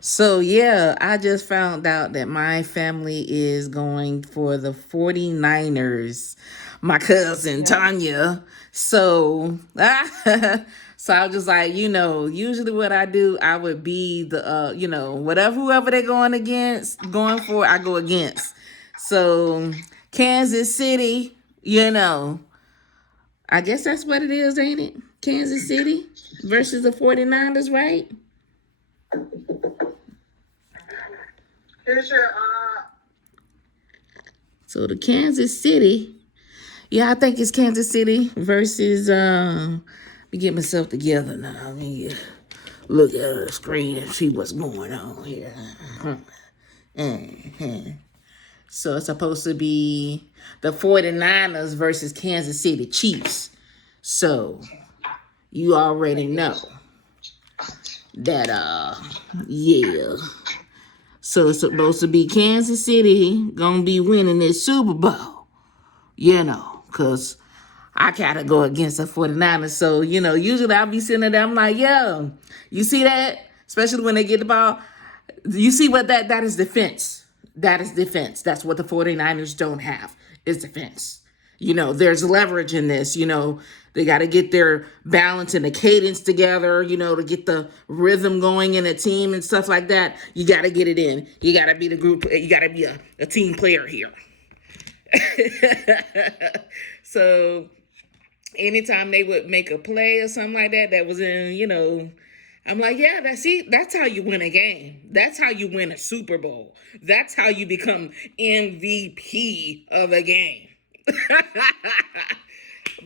So yeah, I just found out that my family is going for the 49ers. My cousin Tanya. So so I was just like, usually what I do, I would be the whatever whoever they're going for, I go against. So Kansas City, I guess that's what it is, ain't it? Kansas City versus the 49ers, right? Here's your So the Kansas City, yeah, I think it's Kansas City versus. Let me get myself together now. Let me look at the screen and see what's going on here. Mhm. So it's supposed to be the 49ers versus Kansas City Chiefs. So you already know that yeah. So it's supposed to be Kansas City gonna be winning this Super Bowl. Cause I gotta go against the 49ers. So, usually I'll be sitting there, I'm like, yo, you see that? Especially when they get the ball. You see what that is defense. That is defense. That's what the 49ers don't have, is defense. There's leverage in this. They got to get their balance and the cadence together, to get the rhythm going in a team and stuff like that. You got to get it in. You got to be the group. You got to be a team player here. So anytime they would make a play or something like that was in, I'm like, yeah, that's how you win a game. That's how you win a Super Bowl. That's how you become MVP of a game.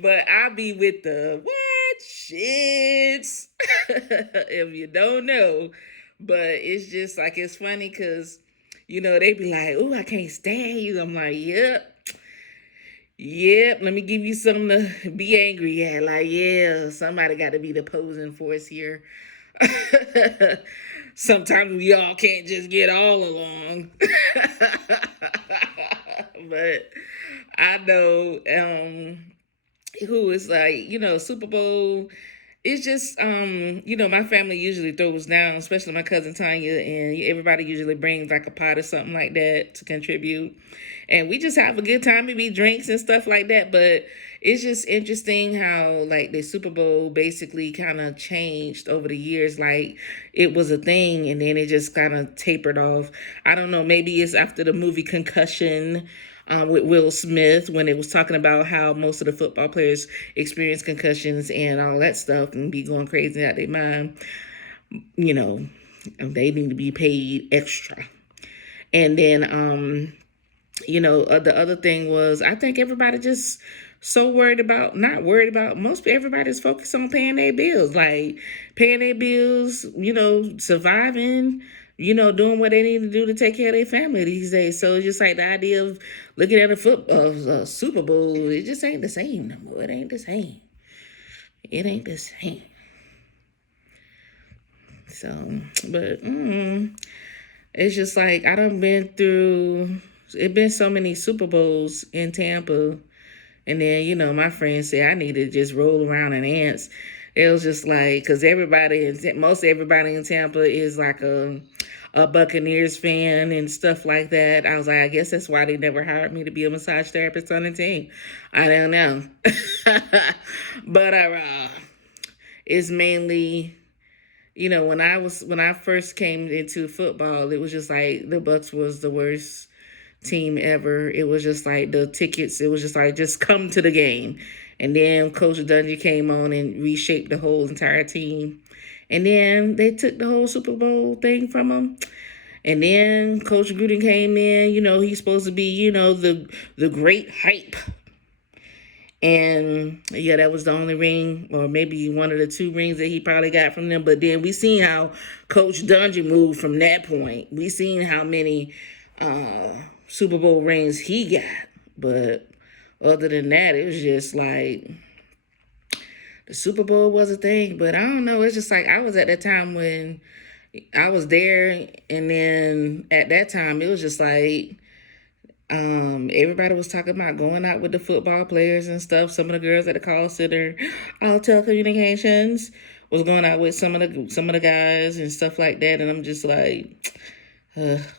But I'll be with the what shits if you don't know. But it's just like it's funny because they be like, "Oh, I can't stand you." I'm like, "Yep, yep, let me give you something to be angry at." Like, yeah, somebody got to be the opposing force here. Sometimes we all can't just get all along. But I know who is like, Super Bowl. It's just, my family usually throws down, especially my cousin Tanya, and everybody usually brings like a pot or something like that to contribute. And we just have a good time, maybe drinks and stuff like that. But it's just interesting how like the Super Bowl basically kind of changed over the years. Like it was a thing and then it just kind of tapered off. I don't know, maybe it's after the movie Concussion with Will Smith when it was talking about how most of the football players experience concussions and all that stuff and be going crazy out their mind. You know, they need to be paid extra. And then, the other thing was I think everybody just so worried about, not worried about, most everybody's focused on paying their bills, like paying their bills, surviving, doing what they need to do to take care of their family these days. So it's just like the idea of looking at a Super Bowl, it just ain't the same no more. It ain't the same. It ain't the same. So, but it's just like I done been through. It been so many Super Bowls in Tampa, and then my friends say I need to just roll around in ants. It was just like because most everybody in Tampa is like a Buccaneers fan and stuff like that. I was like, I guess that's why they never hired me to be a massage therapist on the team. I don't know, but it's mainly when I first came into football, it was just like the Bucks was the worst team ever. It was just like the tickets, it was just like just come to the game. And then Coach Dungy came on and reshaped the whole entire team. And then they took the whole Super Bowl thing from them. And then Coach Gruden came in, he's supposed to be, the great hype. And yeah, that was the only ring, or maybe one of the two rings that he probably got from them. But then we seen how Coach Dungy moved from that point. We seen how many Super Bowl rings he got. But other than that, it was just like the Super Bowl was a thing. But I don't know. It's just like I was at that time when I was there, and then at that time it was just like everybody was talking about going out with the football players and stuff. Some of the girls at the call center, all telecommunications. was going out with some of the guys and stuff like that, and I'm just like,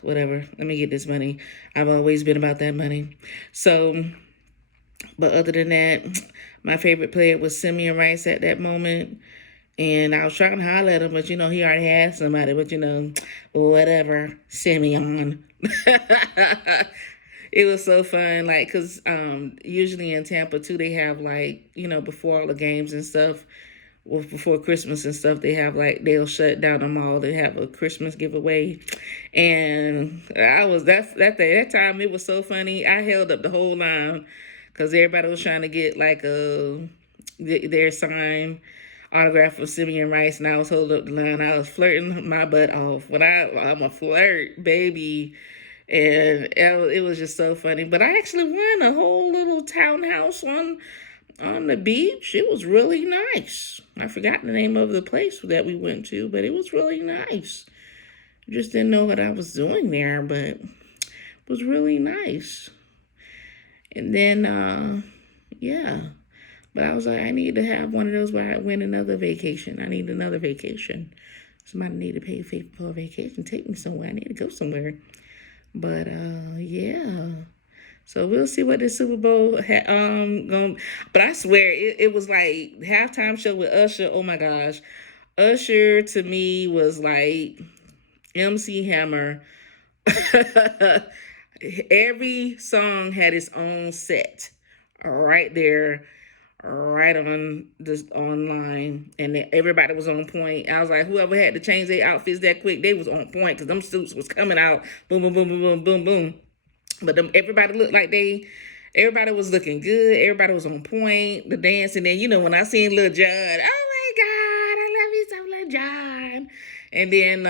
whatever. Let me get this money. I've always been about that money. So, but other than that, my favorite player was Simeon Rice at that moment. And I was trying to holler at him, but he already had somebody. But whatever, Simeon. It was so fun, like, cause usually in Tampa too, they have like before all the games and stuff, well, before Christmas and stuff, they have like they'll shut down the mall. They have a Christmas giveaway, and I was that time. It was so funny. I held up the whole line because everybody was trying to get like their sign autograph for Simeon Rice, and I was holding up the line. I was flirting my butt off. But I'm a flirt, baby. And it was just so funny. But I actually won a whole little townhouse on the beach. It was really nice. I forgot the name of the place that we went to, but it was really nice. Just didn't know what I was doing there, but it was really nice. And then, yeah. But I was like, I need to have one of those where I win another vacation. I need another vacation. Somebody need to pay for a vacation. Take me somewhere. I need to go somewhere. But yeah. So we'll see what the Super Bowl going. But I swear it was like halftime show with Usher. Oh my gosh, Usher to me was like MC Hammer. Every song had its own set right there, right on this online, and everybody was on point. I was like, whoever had to change their outfits that quick, they was on point because them suits was coming out, boom, boom, boom, boom, boom, boom, boom. But everybody looked like everybody was looking good. Everybody was on point. The dance, and then when I seen Lil Jon, oh my God, I love you so, Lil Jon. And then,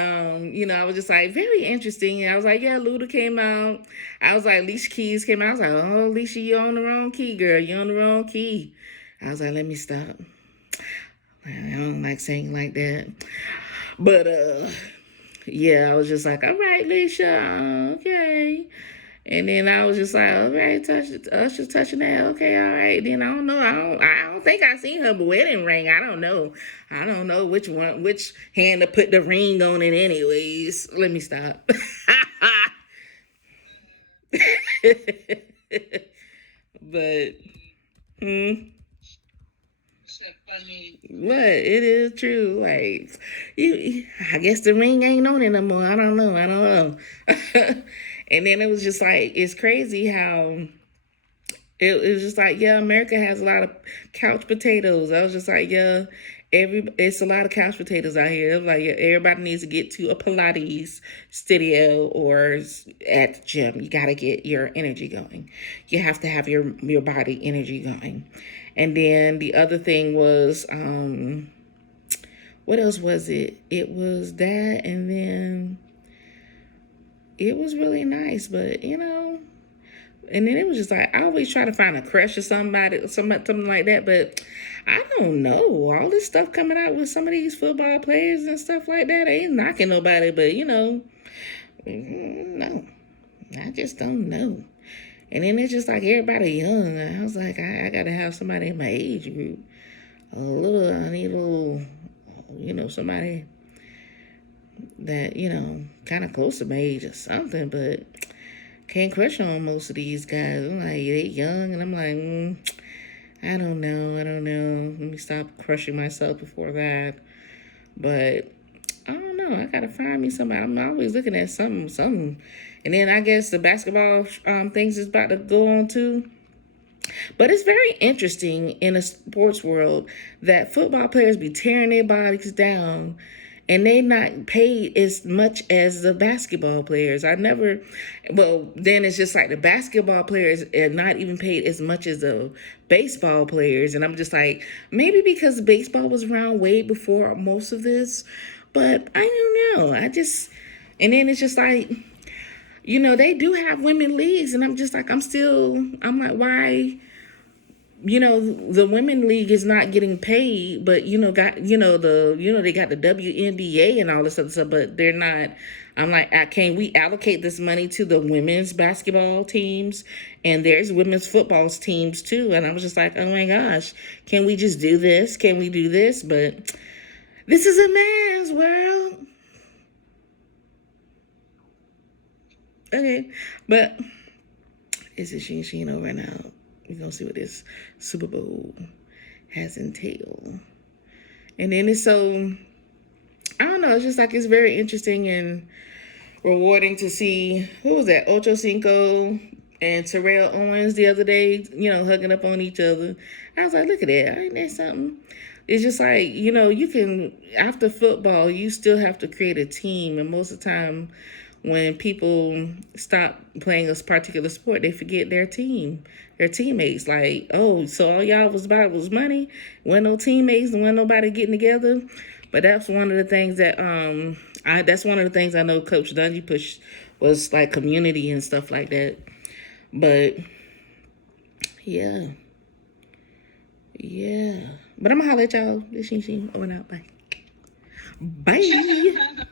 I was just like, very interesting. And I was like, yeah, Luda came out. I was like, Alicia Keys came out. I was like, oh, Alicia, you on the wrong key, girl. You on the wrong key. I was like, let me stop. I don't like saying like that. But, yeah, I was just like, all right, Alicia, okay. And then I was just like, all right, Usher's touching that. Okay, all right. Then I don't know. I don't think I seen her wedding ring. I don't know. I don't know which hand to put the ring on it anyways. Let me stop. But, What? It is true. Like, I guess the ring ain't on it no more. I don't know. And then it was just like, it's crazy how it was just like, yeah, America has a lot of couch potatoes. I was just like, yeah, it's a lot of couch potatoes out here. It was like, yeah, everybody needs to get to a Pilates studio or at the gym. You got to get your energy going. You have to have your body energy going. And then the other thing was, what else was it? It was that, and then it was really nice, but and then it was just like, I always try to find a crush or somebody, something like that, but I don't know. All this stuff coming out with some of these football players and stuff like that, ain't knocking nobody, but no, I just don't know. And then it's just like everybody young. I was like, I gotta have somebody in my age group. I need a little, somebody that, kind of close to my age or something, but can't crush on most of these guys. I'm like, they young, and I'm like, I don't know. Let me stop crushing myself before that. But I don't know. I gotta find me somebody. I'm always looking at something. And then I guess the basketball things is about to go on too. But it's very interesting in a sports world that football players be tearing their bodies down and they not paid as much as the basketball players. Then it's just like the basketball players are not even paid as much as the baseball players. And I'm just like, maybe because baseball was around way before most of this, but I don't know. And then it's just like, they do have women leagues, and I'm just like, I'm like, why? The women league is not getting paid, but they got the WNBA and all this other stuff, but they're not. I'm like, can we allocate this money to the women's basketball teams? And there's women's football teams too. And I was just like, oh my gosh, can we just do this? Can we do this? But This is a man's world. Okay, but it's a she ain't over now. We're gonna see what this Super Bowl has entailed. And then it's so, I don't know, it's just like it's very interesting and rewarding to see, who was that, Ocho Cinco and Terrell Owens the other day, hugging up on each other. I was like, look at that, ain't that something? It's just like, you can, after football, you still have to create a team. And most of the time, when people stop playing a particular sport, they forget their team, their teammates. Like, oh, so all y'all was about was money? Wasn't no teammates and wasn't nobody getting together? But that's one of the things that that's one of the things I know Coach Dungy pushed, was like community and stuff like that. But yeah. Yeah. But I'm gonna holler at y'all. This she over and out. Bye. Bye.